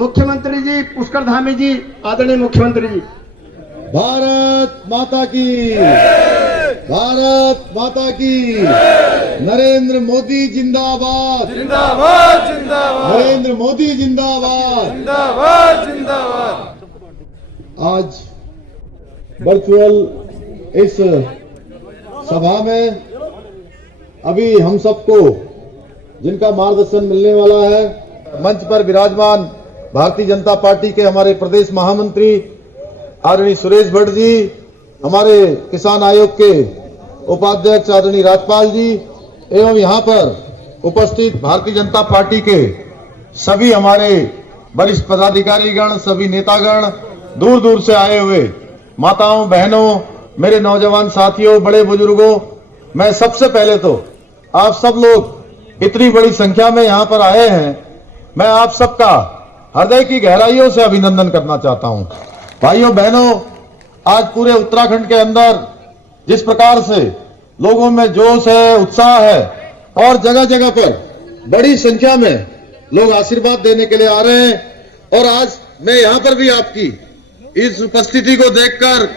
मुख्यमंत्री जी पुष्कर धामी जी, आदरणीय मुख्यमंत्री जी। भारत माता की, भारत माता की। नरेंद्र मोदी जिंदाबाद, जिंदाबाद जिंदाबाद, नरेंद्र मोदी जिंदाबाद, जिंदाबाद जिंदाबाद। आज वर्चुअल इस सभा में अभी हम सबको जिनका मार्गदर्शन मिलने वाला है, मंच पर विराजमान भारतीय जनता पार्टी के हमारे प्रदेश महामंत्री आदरणीय सुरेश भट्ट जी, हमारे किसान आयोग के उपाध्यक्ष आदरणीय राजपाल जी, एवं यहां पर उपस्थित भारतीय जनता पार्टी के सभी हमारे वरिष्ठ पदाधिकारीगण, सभी नेतागण, दूर दूर से आए हुए माताओं, बहनों, मेरे नौजवान साथियों, बड़े बुजुर्गों, मैं सबसे पहले तो आप सब लोग इतनी बड़ी संख्या में यहां पर आए हैं, मैं आप सबका हृदय की गहराइयों से अभिनंदन करना चाहता हूं। भाइयों बहनों, आज पूरे उत्तराखंड के अंदर जिस प्रकार से लोगों में जोश है, उत्साह है और जगह जगह पर बड़ी संख्या में लोग आशीर्वाद देने के लिए आ रहे हैं, और आज मैं यहां पर भी आपकी इस उपस्थिति को देखकर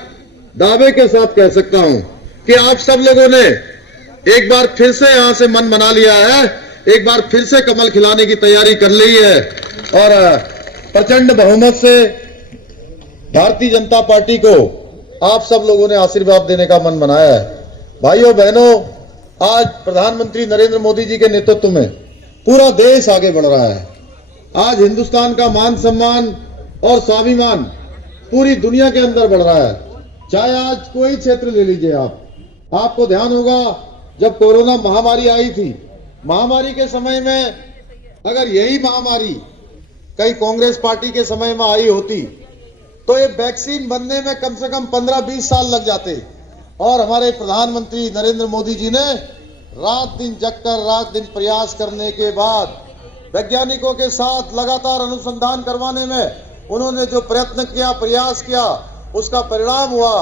दावे के साथ कह सकता हूं कि आप सब लोगों ने एक बार फिर से यहां से मन बना लिया है, एक बार फिर से कमल खिलाने की तैयारी कर ली है, और प्रचंड बहुमत से भारतीय जनता पार्टी को आप सब लोगों ने आशीर्वाद देने का मन बनाया है। भाइयों बहनों, आज प्रधानमंत्री नरेंद्र मोदी जी के नेतृत्व में पूरा देश आगे बढ़ रहा है। आज हिंदुस्तान का मान सम्मान और स्वाभिमान पूरी दुनिया के अंदर बढ़ रहा है। चाहे आज कोई क्षेत्र ले लीजिए आप, आपको ध्यान होगा जब कोरोना महामारी आई थी, महामारी के समय में अगर यही महामारी कहीं कांग्रेस पार्टी के समय में आई होती तो ये वैक्सीन बनने में कम से कम 15-20 साल लग जाते, और हमारे प्रधानमंत्री नरेंद्र मोदी जी ने रात दिन जगकर, रात दिन प्रयास करने के बाद वैज्ञानिकों के साथ लगातार अनुसंधान करवाने में उन्होंने जो प्रयत्न किया, प्रयास किया, उसका परिणाम हुआ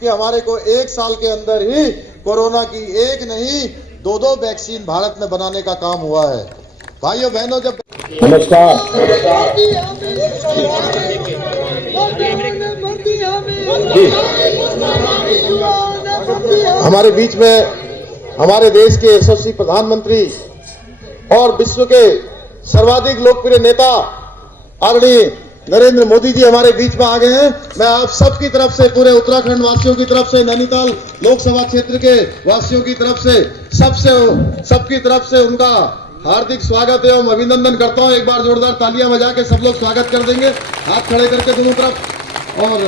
कि हमारे को 1 साल के अंदर ही कोरोना की 1 नहीं 2-2 वैक्सीन भारत में बनाने का काम हुआ है। भाइयों बहनों, जब नमस्कार। हमारे बीच में हमारे देश के यशस्वी प्रधानमंत्री और विश्व के सर्वाधिक लोकप्रिय नेता आदरणीय नरेंद्र मोदी जी हमारे बीच में आ गए हैं। मैं आप सबकी तरफ से, पूरे उत्तराखंड वासियों की तरफ से, नैनीताल लोकसभा क्षेत्र के वासियों की तरफ से, सबकी तरफ से उनका हार्दिक स्वागत एवं अभिनंदन करता हूं। एक बार जोरदार तालियां बजा के सब लोग स्वागत कर देंगे, हाथ खड़े करके दोनों तरफ। और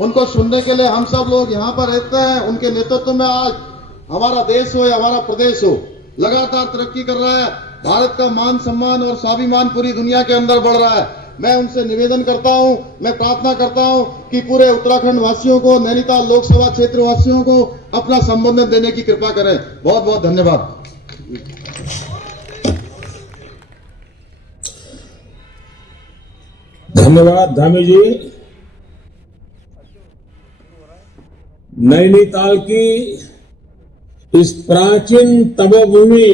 उनको सुनने के लिए हम सब लोग यहाँ पर रहते हैं। उनके नेतृत्व में आज हमारा देश हो या हमारा प्रदेश हो, लगातार तरक्की कर रहा है। भारत का मान सम्मान और स्वाभिमान पूरी दुनिया के अंदर बढ़ रहा है। मैं उनसे निवेदन करता हूं, मैं प्रार्थना करता हूं कि पूरे उत्तराखंड वासियों को, नैनीताल लोकसभा क्षेत्र वासियों को अपना संबोधन देने की कृपा करें। बहुत बहुत धन्यवाद। धन्यवाद धामी जी। नैनीताल की इस प्राचीन तपोभूमि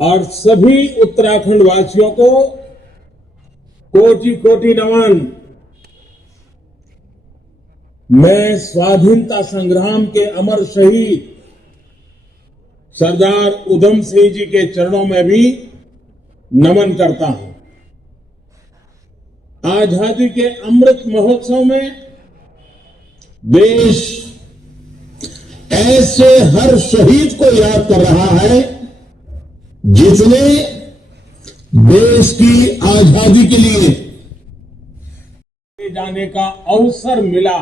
और सभी उत्तराखंड वासियों को कोटि कोटि नमन। मैं स्वाधीनता संग्राम के अमर शहीद सरदार उधम सिंह जी के चरणों में भी नमन करता हूं। आजादी के अमृत महोत्सव में देश ऐसे हर शहीद को याद कर रहा है जिसने देश की आजादी के लिए जाने का अवसर मिला।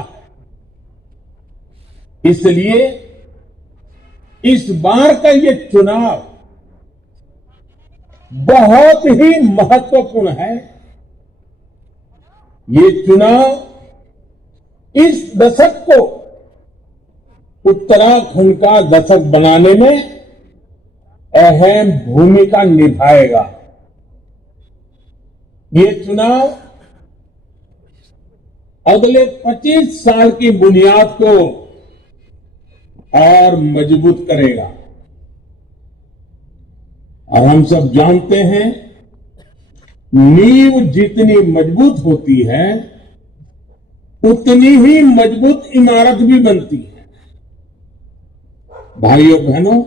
इसलिए इस बार का ये चुनाव बहुत ही महत्वपूर्ण है। ये चुनाव इस दशक को उत्तराखंड का दशक बनाने में अहम भूमिका निभाएगा। ये चुनाव अगले 25 साल की बुनियाद को और मजबूत करेगा। और हम सब जानते हैं नींव जितनी मजबूत होती है उतनी ही मजबूत इमारत भी बनती है। भाइयों बहनों,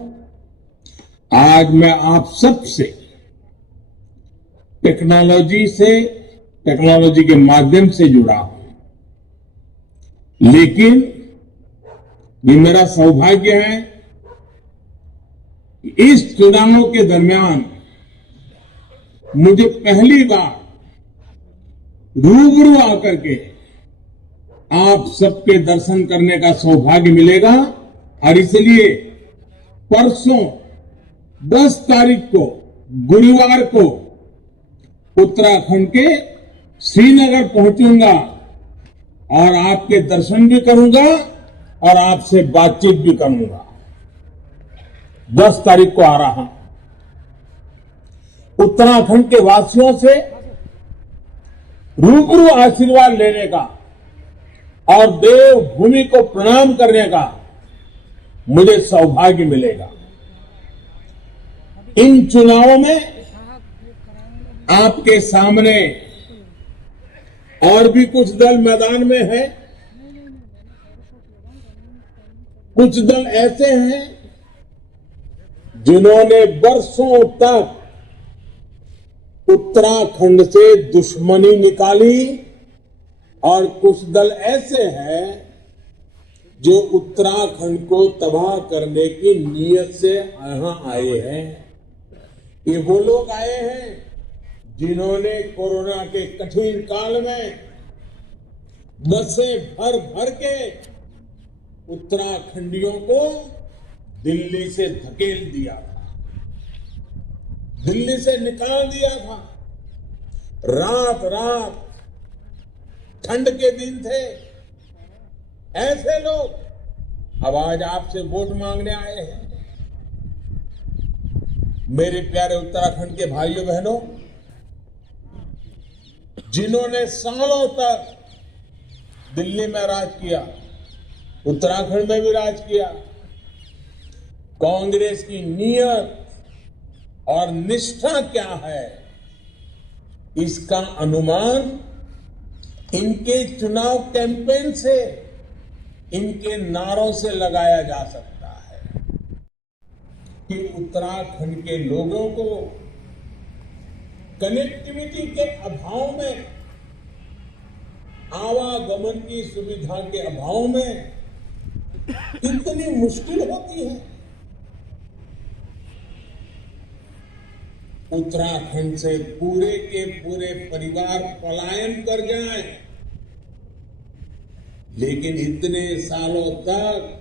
आज मैं आप सबसे टेक्नोलॉजी के माध्यम से जुड़ा हूं, लेकिन ये मेरा सौभाग्य है कि इस चुनावों के दरमियान मुझे पहली बार रूबरू आकर के आप सबके दर्शन करने का सौभाग्य मिलेगा। और इसलिए परसों 10 तारीख को गुरुवार को उत्तराखंड के श्रीनगर पहुंचूंगा और आपके दर्शन भी करूंगा और आपसे बातचीत भी करूंगा। 10 तारीख को आ रहा हूं। उत्तराखंड के वासियों से रूबरू आशीर्वाद लेने का और देवभूमि को प्रणाम करने का मुझे सौभाग्य मिलेगा। इन चुनावों में आपके सामने और भी कुछ दल मैदान में है। कुछ दल ऐसे हैं जिन्होंने बरसों तक उत्तराखंड से दुश्मनी निकाली और कुछ दल ऐसे हैं जो उत्तराखंड को तबाह करने की नीयत से यहां आए हैं। ये वो लोग आए हैं जिन्होंने कोरोना के कठिन काल में बसें भर भर के उत्तराखंडियों को दिल्ली से धकेल दिया था, दिल्ली से निकाल दिया था। रात रात ठंड के दिन थे। ऐसे लोग अब आज आपसे वोट मांगने आए हैं। मेरे प्यारे उत्तराखंड के भाइयों बहनों, जिन्होंने सालों तक दिल्ली में राज किया, उत्तराखंड में भी राज किया, कांग्रेस की नीयत और निष्ठा क्या है, इसका अनुमान इनके चुनाव कैंपेन से, इनके नारों से लगाया जा सकता है कि उत्तराखंड के लोगों को कनेक्टिविटी के अभाव में, आवागमन की सुविधा के अभाव में इतनी मुश्किल होती है। उत्तराखंड से पूरे के पूरे परिवार पलायन कर जाएं, लेकिन इतने सालों तक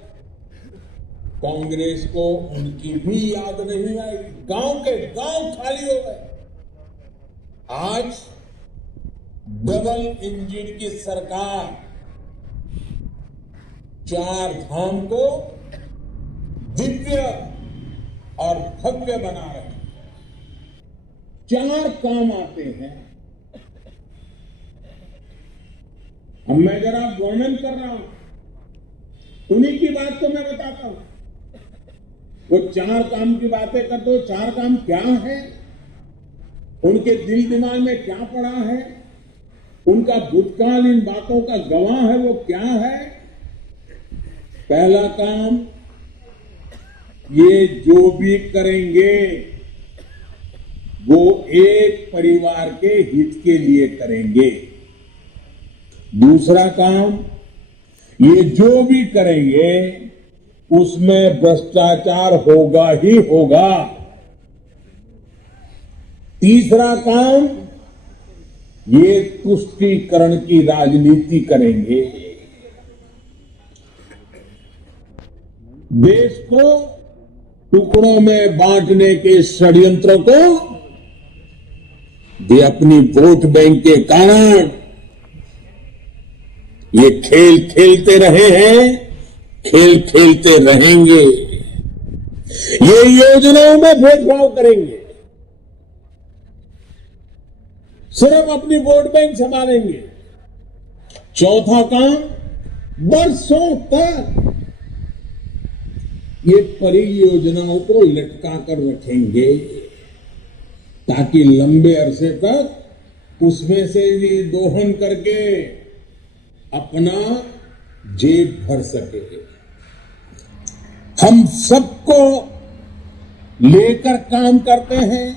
कांग्रेस को उनकी भी याद नहीं आई। गांव के गांव खाली हो गए। आज डबल इंजन की सरकार 4 धाम को दिव्य और भव्य बना रहे हैं। 4 काम आते हैं। अब मैं जरा वर्णन कर रहा हूं, उन्हीं की बात तो मैं बताता हूं। वो 4 काम की बातें करते हो। 4 काम क्या है, उनके दिल दिमाग में क्या पड़ा है, उनका भूतकाल इन बातों का गवाह है, वो क्या है। पहला काम, ये जो भी करेंगे वो एक परिवार के हित के लिए करेंगे। दूसरा काम, ये जो भी करेंगे उसमें भ्रष्टाचार होगा ही होगा। तीसरा काम, ये तुष्टीकरण की राजनीति करेंगे। देश को टुकड़ों में बांटने के षड्यंत्र को वे अपनी वोट बैंक के कारण ये खेल खेलते रहे हैं, खेल खेलते रहेंगे। ये योजनाओं में भेदभाव करेंगे, सिर्फ अपनी वोट बैंक संभालेंगे। चौथा काम, बरसों तक ये परियोजनाओं को लटका कर रखेंगे ताकि लंबे अरसे तक उसमें से भी दोहन करके अपना जेब भर सके। हम सबको लेकर काम करते हैं,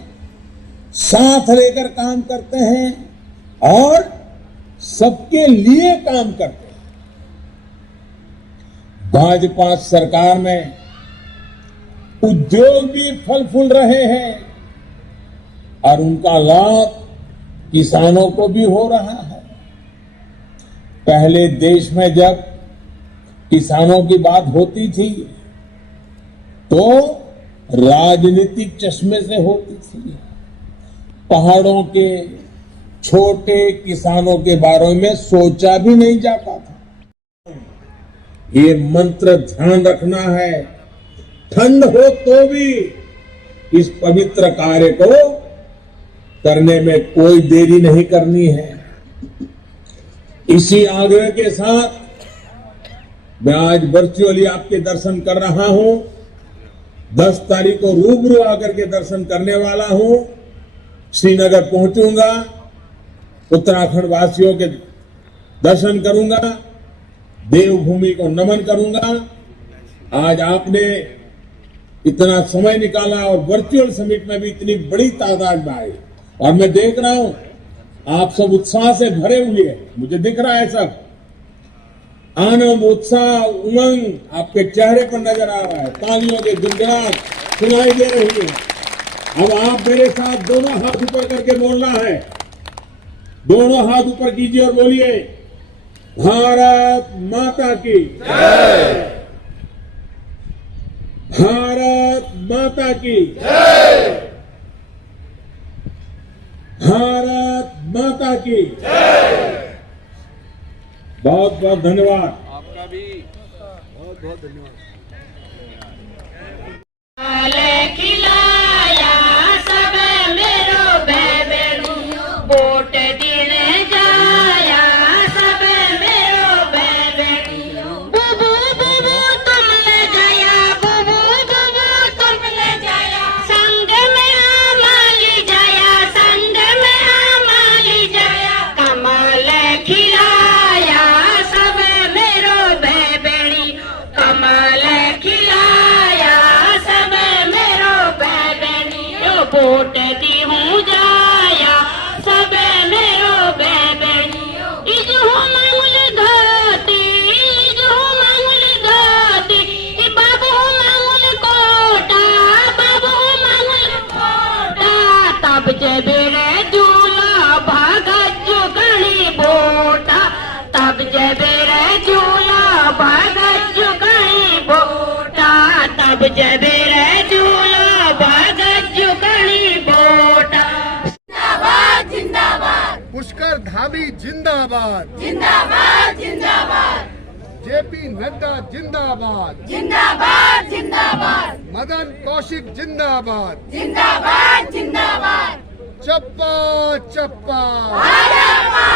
साथ लेकर काम करते हैं और सबके लिए काम करते हैं। भाजपा सरकार में उद्योग भी फल फूल रहे हैं और उनका लाभ किसानों को भी हो रहा है। पहले देश में जब किसानों की बात होती थी तो राजनीतिक चश्मे से होती थी। पहाड़ों के छोटे किसानों के बारे में सोचा भी नहीं जाता था। ये मंत्र ध्यान रखना है, ठंड हो तो भी इस पवित्र कार्य को करने में कोई देरी नहीं करनी है। इसी आग्रह के साथ मैं आज वर्चुअली आपके दर्शन कर रहा हूं। 10 तारीख को रूबरू आकर के दर्शन करने वाला हूं। श्रीनगर पहुंचूंगा, उत्तराखंड वासियों के दर्शन करूंगा, देवभूमि को नमन करूंगा। आज आपने इतना समय निकाला और वर्चुअल समिट में भी इतनी बड़ी तादाद में आए और मैं देख रहा हूं आप सब उत्साह से भरे हुए हैं। मुझे दिख रहा है सब आनंद, उत्साह, उमंग आपके चेहरे पर नजर आ रहा है। तालियों के गुनगुनाहट सुनाई दे रही है। अब आप मेरे साथ दोनों हाथ ऊपर करके बोलना है। दोनों हाथ ऊपर कीजिए और बोलिए, भारत माता की जय। भारत माता की जय। भारत माता की जय। बहुत बहुत धन्यवाद। आपका भी बहुत बहुत धन्यवाद। खिलाया सब मेरो बहबेड़ियो, वोट देने जाया सब मेरो बहबेड़ियो। बुबू बुबू तुम ले जाया, बुबू बुबू तुम ले जाया, संग में हमारी जाया, संग में हमारी जाया। कमल खिलाया सब मेरो बहबेड़ियो, कमल खिलाया सब मेरो बहबेड़ियो। वोट दी हूँ जाया सब मेरो बहबेड़ियो। इजहू मांगुल धोती, इजहू मांगुल धोती, बाबू मांगुल कोटा, बाबू मांगुल कोटा। तब जब रे झूला भगत जुगणी बोटा, तब जब रे झूला भगत जुगणी बोटा, तब जब रे झूला भगत जुगणी बोटा। जिंदाबाद जिंदाबाद, पुष्कर धामी जिंदाबाद, जिंदाबाद जिंदाबाद, जेपी नड्डा जिंदाबाद, जिंदाबाद जिंदाबाद, मदन कौशिक जिंदाबाद, जिंदाबाद जिंदाबाद। चप्पा चप्पा। भाजपा